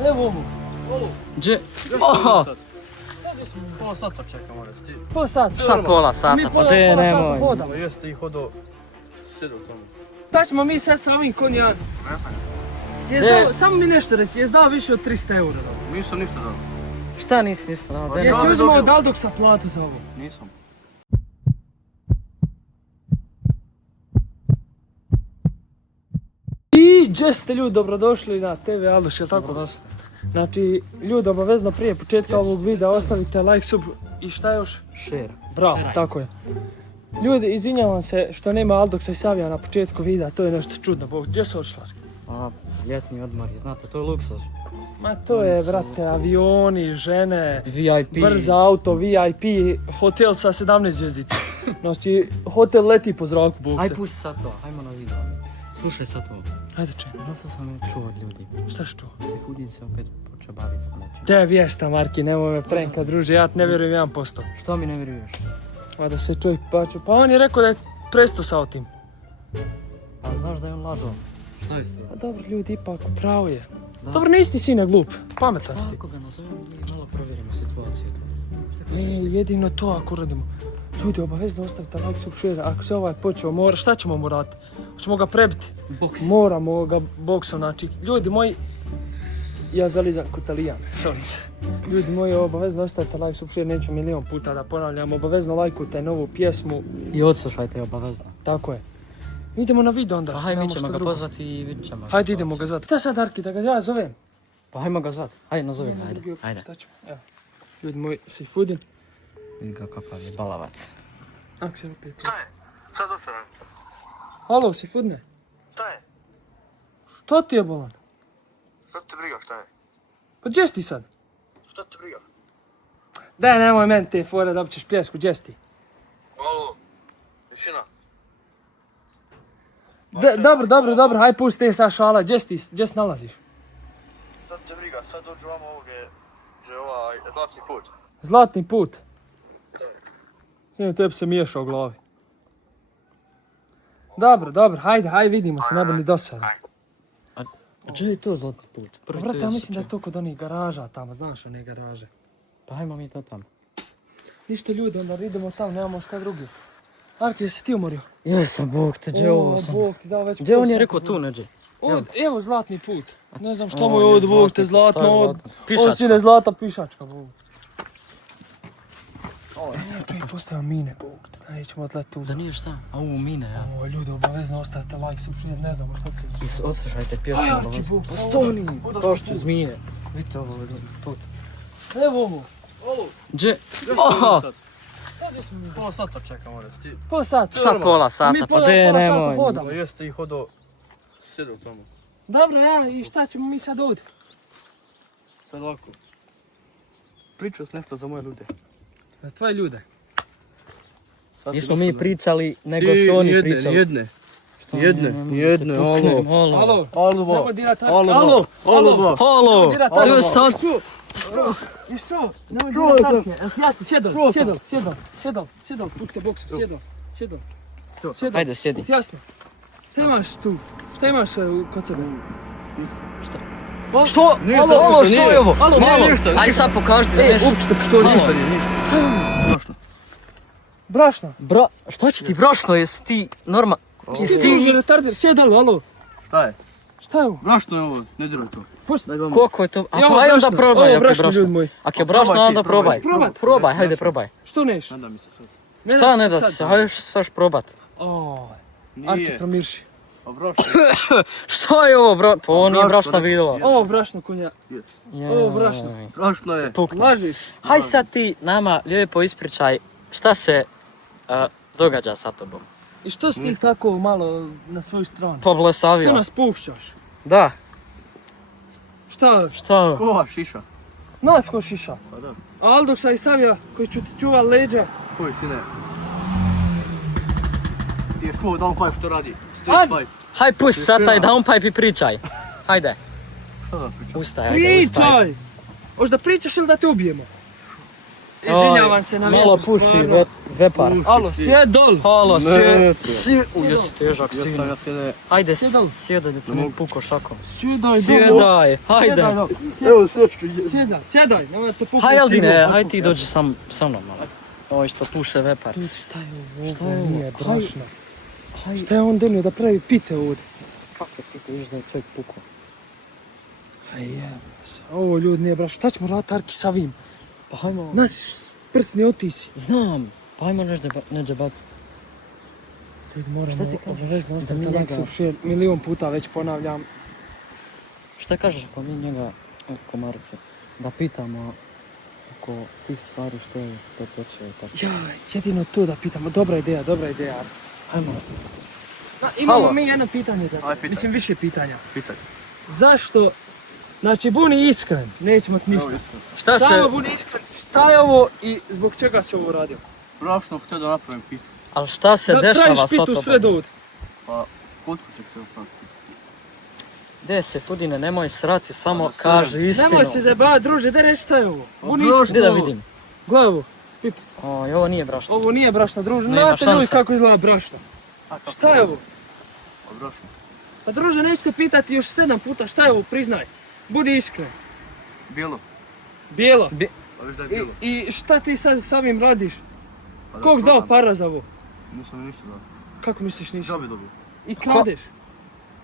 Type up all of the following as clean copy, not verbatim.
Evo ovo. Gdje? Oho! Pola sata čekam, moraš ti. Pola sata. Šta pola sata? Mi Pa pola te sata nemoj. hodamo. Jeste i hodo sjedu tamo. Šta ćemo mi sad sa ovim konjakom? Samo mi nešto reci, jes dao više od 300 eura? Nisam ništa dao. Šta nisi ništa dao? Pa Jesi da, uzimao dobio. od Aldoksa platu za ovo? Nisam. I gdje ste ljudi, dobrodošli na TV Aldoš, jel tako? Dobrodošli. Znači, ljudi, obavezno prije početka ovog videa ostavite like, sub i šta još? Share. Bravo, tako je. Ljudi, izvinjavam se što nema Aldoksa i Savija na početku videa, to je nešto čudno. Bog, gdje su odšli? A, ljetni odmori, znate, to je luksuz. Ma to je, brate, avioni, žene, VIP. brz auto, VIP, hotel sa 17 zvjezdica. Znači, hotel leti po zraku, Bog Aj te. pusti sad to, hajmo na video. Slušaj sad to. Hajde čujem. Dosta sam je čuo od ljudi. Šta si čuo? Seafudin se opet počeo baviti sa nečim. Te vješta, Marki, nemoj me prenka, druže, ja ne vjerujem 1%. Što mi ne vjeruješ? A da se čovjek pače, pa on je rekao da je prestao sa otim. A znaš da je on lažao? Šta je s tim? A dobro, ljudi, ipak, pravo je. Da. Dobro, nisi ti sine glup, pametan si ti. Kako ga nazovemo, mi malo provjerimo situaciju. Šta kažeš Ne, ti? jedino to ako radimo. Ljudi, obavezno ostavite like, subshare, ako se ovaj počeo mora, šta ćemo mu raditi? Hoćemo ga prebiti? Boks. Moramo ga boksom, znači, ljudi moji, ja zalizam kod Talijan, šalim se. Ljudi moji, obavezno ostavite like, subshare, neću milion puta da ponavljam, obavezno lajkujte novu pjesmu, I odslušajte obavezno. tako je. Idemo na video onda, Pa hajde, mi nemamo ćemo šta ga drugo. pozvati i vidit ćemo. Hajde, idemo ga zvati. Šta sad, Arki, da ga ja zovem? Pa hajmo ga zvati. Hajde, nazovi ga, ajde. Ajde. Šta ćemo? Evo. Ljudi moji, Seafudin. Vidi ga kakav je balavac. Ako se opet. Šta je? Sad došao. Halo, Seafudine. Šta je? Što ti je bolan? Šta te briga, šta je? Pa gdje si ti sad? Šta te briga? Daj, nemoj meni te fore, dobit ćeš pljesku, gdje si ti? Alo, tišina. Dobro, haj pusti te sa šala, gdje se nalaziš? Šta te briga, sad dođu vamo ovoge, že ovaj zlatni put. Zlatni put. Tebi se miješa u glavi. Dobro, hajde, vidimo se, ne bi ni dosadno. A gdje je to zlatni put? Prvi Brate, ja to mislim da je to kod onih garaža tamo, znaš one garaže. Pa hajmo mi to tamo. Ništa ljudi, onda idemo tamo, nemamo šta drugi. Arke, jesi ti umorio? Jesam, Bog te, gdje ovo sam? Bog ti dao već Gdje on je posao. rekao tu neđe? Evo zlatni put. Ne znam što O, mu je je od Bog te zlatni put, zlatno šta je od... zlatno? Pišačka. Ovo sine zlata pišačka, Bog. Čovjek postavio mine, Bog te, nećemo odleti tu. Da nije šta? A u mine, ja. Ovo, ljudi, obavezno ostavite like, subscribe, ne znamo što se... I odslušajte pjesmu, Aj, obavezno. Bog, Pa stoni, pošću zmije. Vidite ovo put. Evo ovo. Gdje? Oho! Oho! Pola sata čekam, moraš ti. Pola sata. Šta pola Mi sata? Pa pola de, sata nemoj. hodamo. Jeste i hodo sjedu tamo. Dobro, ja, i šta ćemo mi sad ovdje? Sad ovako. Pričao sam nešto za moje ljude. Za tvoje ljude. Sad ti Nismo došao mi da- pričali, nego su oni pričali. Nijedne, Šta, nijedne, nemojte tuknem, alo. Halo. Alo, ba. Nemoj dirat Arke. Alo, ba. Alo, Alo, ba. Halo. dirat Gdje Arke. stan? Jesi čuo? Nemoj Čuo dirat sam. Arke. Jel ti jasno? Čuo sam. Sjedol, pukte boksu, sjedol. Ajde, sjedi. Ti jasno? Šta imaš tu? Šta imaš kod sebe? Što? Nije Alo, tako, alo, što što nije. je ovo? Alo, Nije Malo. ništa, Aj ništa. sad pokažite da neš. Uopšte što Malo. ništa nije, ništa. Strašno. Brašno. Šta će ti brašno, jesi ti norma... Jesi Ti ti... retarder, sjedalo, alo. Šta je? Šta je ovo? Brašno je ovo, ne diraj to. Pusti. Daj doma. Koliko je to? A Evo pa aj onda brašno. probaj, Ovo ako je brašno, ljudi brašno. moji. Ako je brašno, probaj ti, onda probaj. probaj. Probaj, hajde probaj. Što neš? Ne da mi se sad. Šta ne da se, hajde saš probat. Arke, Nije. promirši. A brašno. Šta je ovo, bro? Pa ovo nije Brašno, brašna rekao. videla. Ovo brašno konja. Ovo brašno. Jaj. Brašno je. Pukni. Lažiš. Haj sad ti nama lijepo ispričaj šta se događa sa tobom. I što si ti tako malo na svoju stranu? Što Poblesavio. nas pušćaš? Da, Šta? šta? Kova šiša. Nas ko šiša. Pa da. A Aldoksa i Savija koji ću ti čuva leđa. Koji sine? Ti je čuo downpipe što radi? Ajde. Street pipe. Haj pusti sad taj downpipe i pričaj. Hajde, Šta da pričam? ustaj, ajde, ustaj. Pričaj! Hoćeš da pričaš ili da te ubijemo? Izvinjavam se na Malo vjetru, puši stvarno. Vepar. Alo, sjed dol. Halo, Ne, sjed. Jesi težak, Ja sine. sam ja sjede. Ajde, Sjedal. sjedaj da ti ne puko šakom. Sjedaj dol. Sjedaj, hajde. Sjedaj dol. Evo sješću. Sjedaj, nemoj da te pukne Haj, Aldine, ciglu. haj ti dođi sa mnom malo. Ovo što puše vepar. Šta je ovo? Šta je ovo? Nije brašno. Šta je on donio da pravi pite ovdje? Kakve ti vidiš da je čovjek puko? Ovo ljudi nije brašno. Šta ćemo raditi Arki sa ovim? Pa hajmo. Nas prsni otisi. Znam, pa hajmo neđe baciti. Ljudi moramo Šta ti kažeš? obavezno Da ostaviti mi like, njega- subscribe. Milion puta već ponavljam. Šta kažeš ako mi njega, komarce, da pitamo oko tih stvari što je to počeo i tako? Ja, jedino to da pitamo. Dobra ideja, dobra ideja. Hajmo. Imamo Halo. mi jedno pitanje za Aj, te. pitaj. Mislim više pitanja. Pitaj. Zašto? Znači, buni iskren. Nećemo ti ništa. Evo iskreno. Šta se, Samo buni iskren. Šta je ovo i zbog čega si ovo radio? Brašno htio da napravim pitu. ali šta se Da dešava praviš sa pitu sred tobom? ovdje. Pa, kod kuće htio napraviti pitu. Gdje se, Pudine, nemoj srati, samo Pa, kaži istinu. Nemoj se zabavati, druže, daj reći šta je ovo. Buni brašno. iskren. Gdje da vidim? Glavu. Oj, ovo nije brašno. Ovo nije brašno, druže. Nema Znate ljudi šanse. kako izgleda brašno. A, kako? Šta je ovo? Pa, brašno. Pa druže, nećete pitati još 7 puta šta je ovo, priznaj. Budi iskren. Bijelo. Bijelo. Pa viš da je bijelo. I šta ti sad s ovim radiš? Pa da Kog si dao prodam. para za ovo? Nisam mi ništa dao. Kako misliš nisi? Žabi dobio. I kradeš?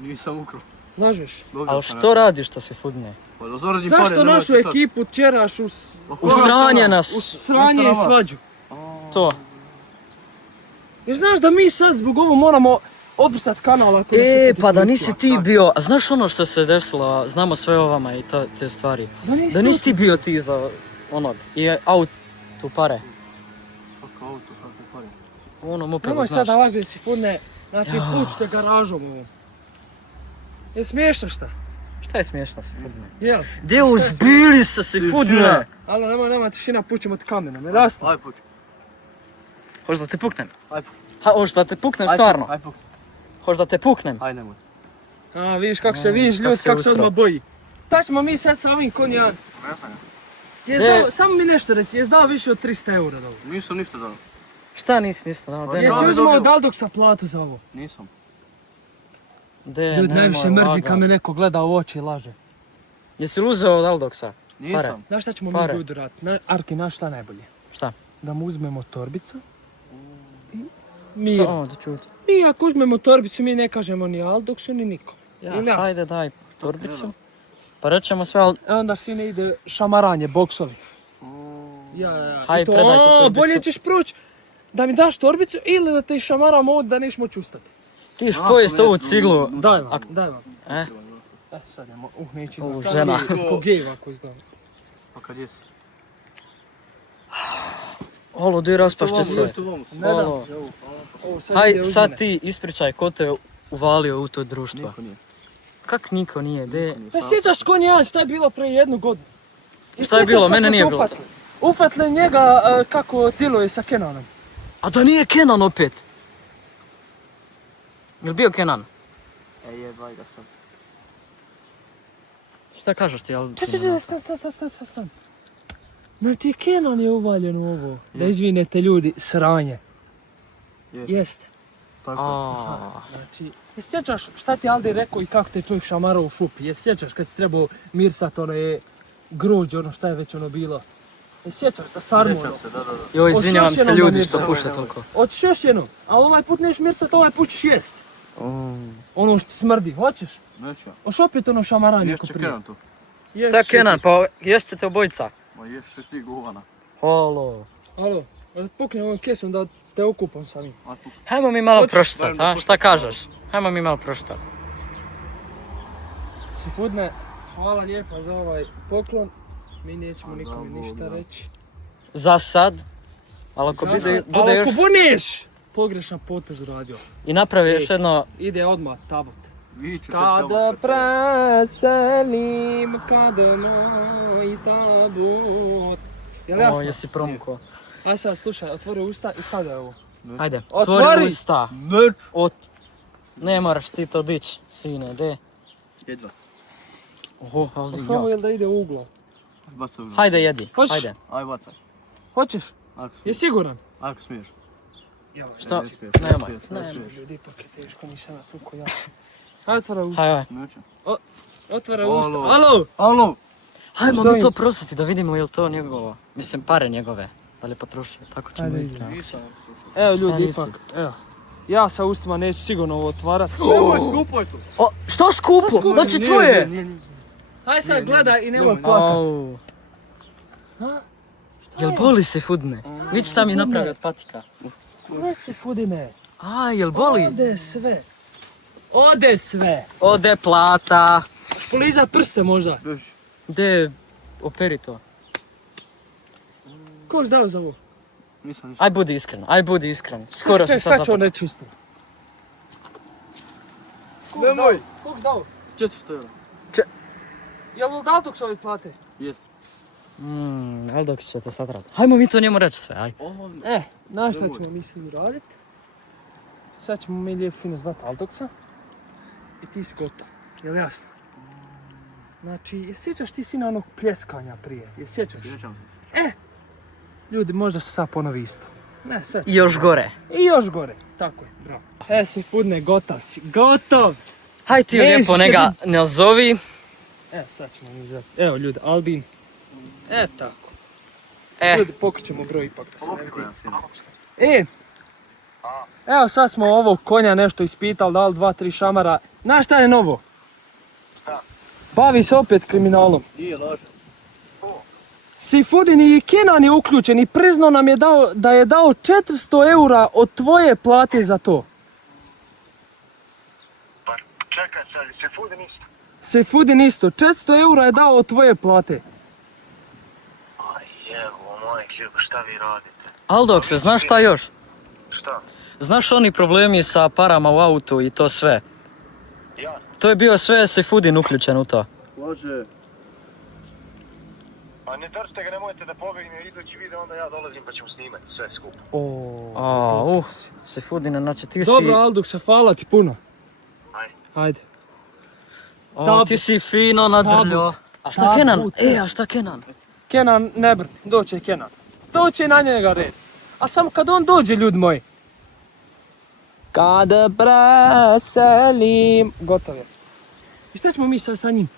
Nisam ukrao. Lažeš? Dobio Ali sam što ja. radiš što se Fudine? Pa da zaradim pare, Zašto nemoj našu ti sad. ekipu tjeraš Pa U koga sranje tjera? nas. u sranje i svađu? To. Jer znaš da mi sad zbog ovo moramo obrisat kanal ako nas uhvati Pa da policija. nisi ti bio, a znaš ono što se desilo, znamo sve o vama i te stvari. Da nisi ti bio ti za onog, i auto pare. Kako auto, kako pare. U onom upevu, Nemoj znaš. sad da lažeš si Fudne, znači Ja. pućte garažom ovo. Je smiješno šta? Šta je smiješno se Fudine? Jel? Gdje uzbili ste se Fudine? Alo, nemoj tišina, pućemo ti kamenom, je jasno? Aj puć. Hoćeš da te puknem? Aj puć. Hoćeš da te puknem stvarno? Aj puć. Hoćeš da te puknem? Aj nemoj. A, vidiš kako se, vidiš kako ljudi se kako se usrao. odmah boji. Šta ćemo mi sad sa ovim konjan? Ne znam ja. Gdje? Samo mi nešto reci, jes dao više od 300 eura da ovo? Nisam ništa dao. Šta nisi ništa dao? Pa De, ja Jesi sam uzimao dobio. od Aldoksa platu za ovo? Nisam. Ljudi najviše mrzi kad me neko gleda u oči i laže. Jesi li uzeo od Aldoksa? Nisam. Znaš šta ćemo Pare. mi ljudi raditi? Arki, znaš šta najbolje? Šta? Da mu uzmemo torbicu i mir. Samo da čuti. Mi ako uzmemo torbicu, mi ne kažemo ni Aldoksu ni nikom. Ja, Ili jasno? ajde daj torbicu. Pa rećemo sve, ali E onda sine ide šamaranje, boksovi. Ja. Haj, I to, predaj ti torbicu. bolje ćeš proći da mi daš torbicu ili da te šamaramo ovdje da neš moći ustati. ti spojist ovu ciglu. Daj vam, daj vam. E, E sad je, neću Ovo izgledati. žena. Ko gej ovako izgleda. Pa kad jesi? olo, di raspašće se. Ne dam. Ovo. Ovo sad Haj, ide uz sad mene. ti ispričaj ko te uvalio u to društvo. Niko nije. Kak niko nije, de? Ne sjećaš ko nje, šta je bilo prije 1 godinu? I Šta je sjećaš bilo? kad Mene smo nije te bilo. ufatili? Ufatili njega kako djeluje sa Kenanom. A da nije Kenan opet? Jel bio Kenan? Ej jebaj ga sad. Šta kažeš ti, ali... Čekaj, stan. Znači Kenan je uvaljen u ovo. Da izvinete ljudi, sranje. Jeste. Tako. A, Znači, jesi sjećaš šta ti Aldi rekao i kako te čovjek šamarao u šupi? Jesi sjećaš kad si trebao mirsat one grožđe, ono šta je već ono bilo? Jesi sjećaš sa sarmu ono? Sjećam se, da. joj, izvinjavam se Ošašenom ljudi manirca. što puše toliko. Hoćeš još jednom, ali ovaj put neš mirsat, ovaj put ćeš jest. Ono što smrdi, hoćeš? Neću ja. Hoš opet ono šamaranje Ješ ko će prije? Kenan tu. Šta Kenan, pa ješćete obojica? Ma ješ ti govana. Halo. Alo, da puknem ovom kesom da te okupam sa njim. Aj puć. Hajmo mi malo Hoćeš? proštat, a? Šta kažeš? Hajmo mi malo proštat. Sifudne, hvala lijepa za ovaj poklon. Mi nećemo A, nikome da, ništa Bog, da. reći. Za sad. Ali ako bude Ali još... ako buneš, pogrešan potez uradio. I napravi još jedno... Ide odmah tabot. Viću te Kada tamo. preselim, kada moj tabot. Jel O, jasno? jesi promukao. Aj sad, slušaj, otvori usta i stavljaj ovo. Ajde, Otvori! otvori usta. Neću. Ne moraš ti to dić, sine, de. Jedva. Oho, ali Što ovo ja. je da ide u uglo? Bacaj ga. Hajde jedi, Hoćeš? hajde. Aj bacaj. Hoćeš? Ako Je siguran? Ako smiješ. Ja, Šta? Ne smiješ, Nemoj. ne smiješ, ne ne, smiješ. ljudi, ipak je teško, nisam ja toliko ja. Hajde, otvara usta. Haj, Neću. Otvara Alo. usta. Alo! Alo! hajmo Što mi im? to prositi da vidimo je li to njegovo. Mislim, pare njegove. Da li je potrošio, tako ćemo Ajde, vidjeti. idemo. Nisam. Evo ljudi, nisi? ipak, evo. Ja sa ustima neću sigurno ovo otvarat. Nemoj, skupaj to! O, što skupo? Znači tvoje! Hajde sad gledaj i nemoj nemoj. plakat. Au. Ha? Jel boli se Fudne? Vidi šta mi napravi od patika. Gdje si Fudine? A, jel boli? Ode sve. Ode sve. Ode plata. Poliza prste možda. Gdje operi to? Ko dao za ovo? Nisam. Aj budi iskren, Skoro se sad sad ću zapakao. nečisto. Nemoj! Kog dao? 400 eura. Jel od Altoxovi plate? Jeste. Ali dok će te sad raditi. Hajmo mi to njemu reći sve, aj. Znaš šta Nemoj. ćemo mi s njim radit? Sad ćemo mi lijepo fino zvat Altoxa. I ti si gotov. Jel jasno? Znači, je sjećaš ti sina onog pljeskanja prije? Je sjećaš? Sjećam se. Ljudi, možda se sad ponovi isto. Ne, sad. I još gore. I još gore. Tako je, bravo. Si Fudne, gotov si. Gotov! Haj ti Neće lijepo se njega nazovi. Sad ćemo mi zvati. Evo ljudi, Albin. Tako. E, Ljudi, pokrećemo broj ipak da se ne vidi. Opkojan sine. Evo sad smo ovog konja nešto ispitali, dali 2-3 šamara. Znaš šta je novo? Bavi se opet kriminalom. Nije laže. Sifudin i Kenan je uključen i priznao nam je da je dao 400 eura od tvoje plate za to. Pa čekaj sad, se Fudin isto. Sifudin isto, 400 eura je dao od tvoje plate. Aj jevo, moj kljub, šta vi radite? Aldokse, znaš šta još? Šta? Znaš oni problemi sa parama u autu i to sve? Ja? To je bio sve Sifudin uključen u to. Laže. Pa ne držite ga, nemojte da pobegne idući video, onda ja dolazim pa ćemo snimati sve skupo. Sifudine, znači ti si... Dobro, Aldukša, hvala ti puno. Ajde. Hajde. Ti si fino nadrljao. A šta Tabut. Kenan? A šta Kenan? Kenan, ne brini, doće Kenan. Doće na njega red. A samo kad on dođe, ljudi moji. Kad preselim... Gotov je. I šta ćemo mi sad sa njim?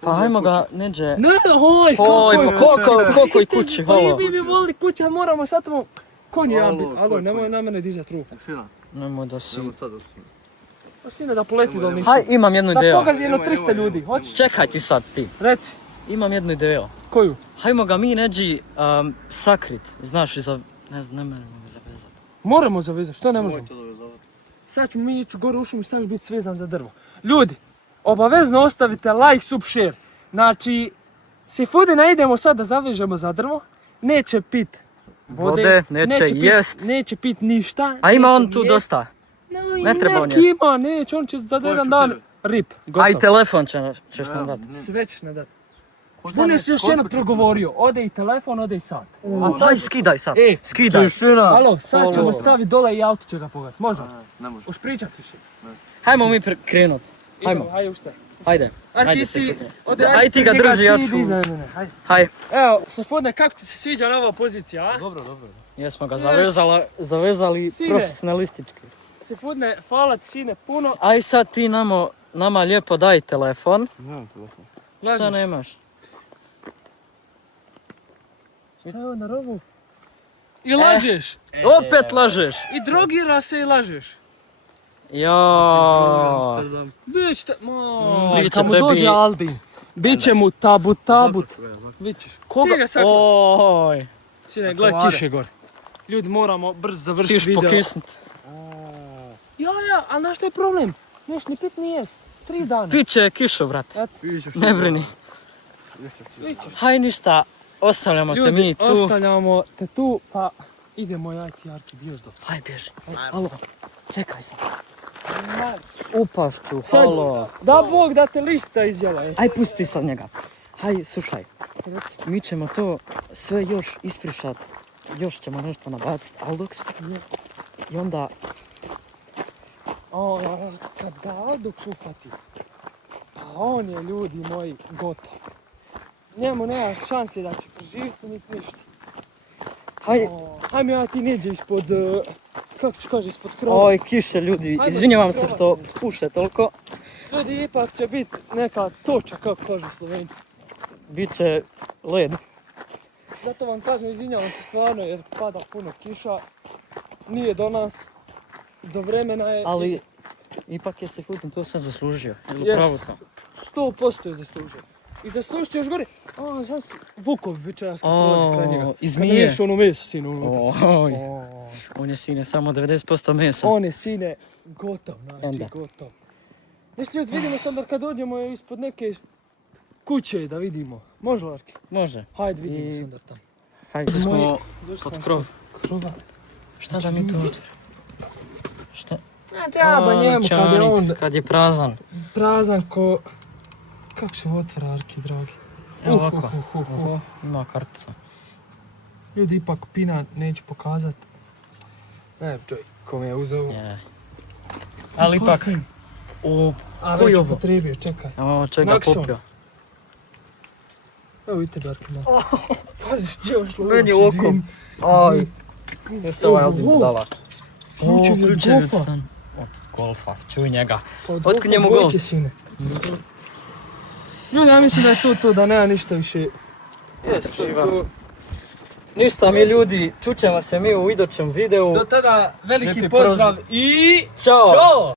Pa hajmo ga, neđe... Ne, hoj, Hoj, pa koliko i kući, Pa holo. i mi bi volili kući, a moramo sad tamo... Konj jedan bit. Alo, Alo, konj, nemoj konj. na mene dizat ruku. Šina, Nemoj da si... nemoj sad ostaviti. Pa sine da poleti do ništa. Haj, imam jednu Da ideju. pogazi jedno Nemoj, 300 nemoj, ljudi, nemoj. hoćeš? Čekaj ti sad ti. Reci, Imam jednu ideju. koju? Hajmo ga mi neđi sakrit. Znaš, ne znam, ne možemo ga zavezat. Moramo zavezati, što ne možemo? Nemoj to dovezavati. Sad ćemo mi ići gore u šumu i sad ćeš biti svezan za drvo. Ljudi, obavezno ostavite like, sub, share. Znači, Sifudina idemo sad da zavežemo za drvo. Neće pit Vode, neće jest. Neće pit ništa. A ima neće on tu jest. dosta. Ne treba on Neki jest. ima, neće, on će za Koji jedan ću dan tebe? rip. Gotovo. Aj telefon ćeš nam dati. Sve ćeš ne dati. Ko Bunes zna još koliko jedno ću- progovorio, ode i telefon, ode i sat. A sad, Aj, skidaj sad. E, Skidaj. Tišina. alo, sad ćemo Olo. staviti dole i auto će ga pogas. Može? Ne može. Hoš pričat više? Hajmo mi krenut. Hajmo. Idemo, hajde ustaj. Ajde. Ajde Ajde ti, Sifudine. ode, Aj ti ga njega, drži, ja ti ću... idi iza mene, hajde. Haj. Evo, Sifudine, kako ti se sviđa nova pozicija, a? Dobro, dobro. Jesmo ga zavezali Sine. profesionalistički. Sifudine, hvala ti sine puno. Aj sad ti nama lijepo daj telefon. Nemam telefon. Šta Lažeš. nemaš? Šta je ovo na rovu? I lažeš. Opet lažeš. I drogira se i lažeš. Jao. Bić te, Bit će kad mu tebi- dođe Aldin. Biće mu tabut. Vićeš. Koga? Ti ga sad- Oj. Sine, gledaj Čokolade. kiše gore. Ljudi, moramo brzo Tiš završiti video. pokisnut. Ja, ali znaš što je problem? Neš ni pit ni jest. 3 dana. Piće kišu, brate. Ne brini. Vićeš. Haj ništa. Ostavljamo te mi Ljudi, tu. ostavljamo te tu, pa idemo ja i ti Arki, biješ do. Haj bježi. Alo. Čekaj se. Upaš tu. Sad- Halo. Da Bog da te lišca izjela. Aj pusti sad njega. Haj, slušaj. Reci. Mi ćemo to sve još ispričat. Još ćemo nešto nabaciti Aldox. I onda... Kad ga Aldux ufati, pa on je, ljudi moji, gotov. Njemu nemaš šanse da će preživjeti niti ništa. Hajme ja ti neđe ispod, kako se kaže, ispod krova. Oj, kiše ljudi, izvinjavam se što puše toliko. Ljudi, ipak će biti neka toča, kako kažu Slovenci. Biće led. Zato vam kažem, izvinjavam se stvarno jer pada puno kiša. Nije do nas, do vremena je... Ali, ipak je se Futon to sve zaslužio. Ili Jest. pravo to? 100% je zaslužio. I zaslužit će još gore. A, znaš, Vukov večeras kad prolazi kraj njega. I Kad zmije. niješ ono meso sine unutra. Oj, on je sine samo 90% mesa. On je sine gotov, znači Onda. gotov. Mislim ljudi, vidimo se onda kad dođemo ispod neke kuće da vidimo. Može Larki? Može. Hajde vidimo se onda tamo. Hajde smo pod krov. Krova. Šta da mi to otvorimo? Šta? Ja džaba njemu kad je on Kad je prazan. prazan ko... Kako se otvara Arki, dragi? Evo ovako. Ima kartica. Ljudi, ipak pina neću pokazat. Ne, čovjek, ko me je uzeo. Je. Ali ipak... O, A koji već je ovo? upotrijebio, čekaj. O, čega Maxon. popio. Evo vidite Darki malo. Paziš, gdje je ošlo Meni uopće, oko. izvini. Aj. Još se ovaj ovdje dala. Ključevi od ključevi golfa. sam. Od golfa, čuj njega. Pa od Otkud njemu dvojke, golf? sine. Ljudi, ja mislim da je to, da nema ništa više. Jest, To- Ivan. to- Ništa mi ljudi, čućemo se mi u idućem videu. Do tada veliki Lijepi pozdrav i... Ćao! Ćao!